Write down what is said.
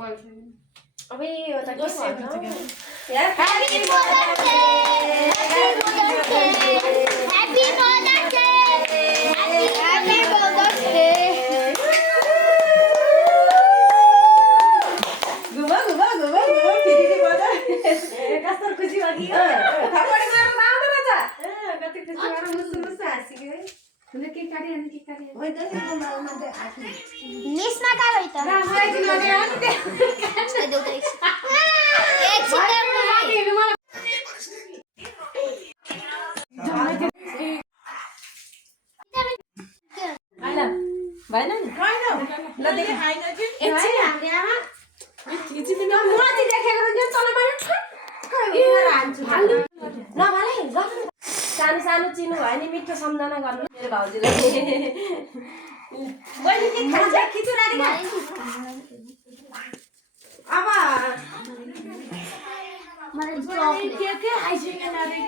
अबे यो त के भन्छ यार happy Mother's Day happy Mother's Day happy Mother's Day गुमा फेरि बजा कस्तो खुसी लाग्यो थपडी मार्न आउँदैन रहेछ कति खुसी भएर मुसु मुसु हाँसियो है हुन के काटे ओइ दे गुमामा दे आखि निस्ना का भइ त मलाई चाहिँ लगे अनि दे देऊ त एक छिटो भएन नि ल देखे खाइन कि एकछिन हामीले आमा खिची दिनु माथि देखेको रहेछ चल बाहिर हान्छु ल भाइ सानो सानो चिनु भयो नि मिठो सम्झना गर्नु मेरो भाउजूले बहिनी के खान्छ खिचु रानी अब मलाई के आइसक्यो नानी